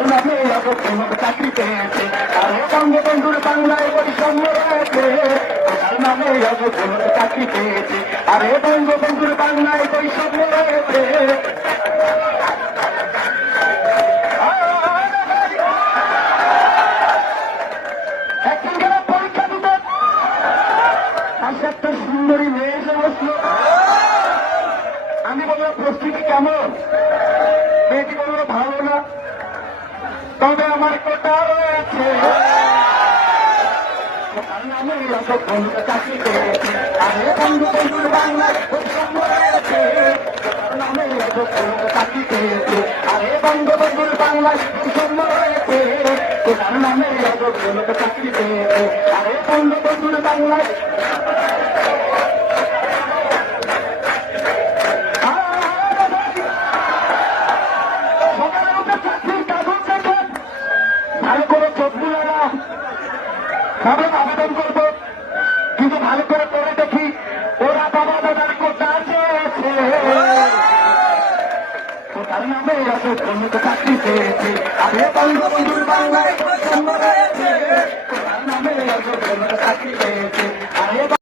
তার নামে অযোগ্য চাকরি পেয়েছে। আরে বঙ্গবন্ধুর বাংলায় বৈষম্য রয়েছে, তার নামে অযোগ্য চাকরি পেয়েছে। আরে বঙ্গবন্ধুর বাংলায় বৈষম্য রয়েছে। একদিন গেলাম পরীক্ষা দিতে, পাশে একটা সুন্দরী মেয়ে এসে বসলো। আমি বললাম প্রস্তুতি কেমন? মেয়েটি বললো ভালো না, তবে আমার কোটা রয়েছে। তার নামে অযোগ্য চাকরি পেয়েছে। আরে বঙ্গবন্ধুর বাংলায় বৈষম্য রয়েছে, তার নামে অযোগ্য চাকরি পেয়েছে। আরে বঙ্গবন্ধুর বাংলায় বৈষম্য রয়েছে, তার নামে অযোগ্য চাকরি পেয়েছে। আরে বঙ্গবন্ধুর বাংলায় সকালে উঠে চাকরির কাগজ দেখে ভালো করে চোখগুলো না সবাই আবেদন করবো, কিন্তু ভালো করে পড়ে দেখি ওরা বাবা দাদার কোটা আছে। তার নামে অযোগ্য চাকরি পেয়েছে। আরে বঙ্গবন্ধুর বাংলায় বৈষম্য রয়েছে, তার নামে অযোগ্য চাকরি পেয়েছে।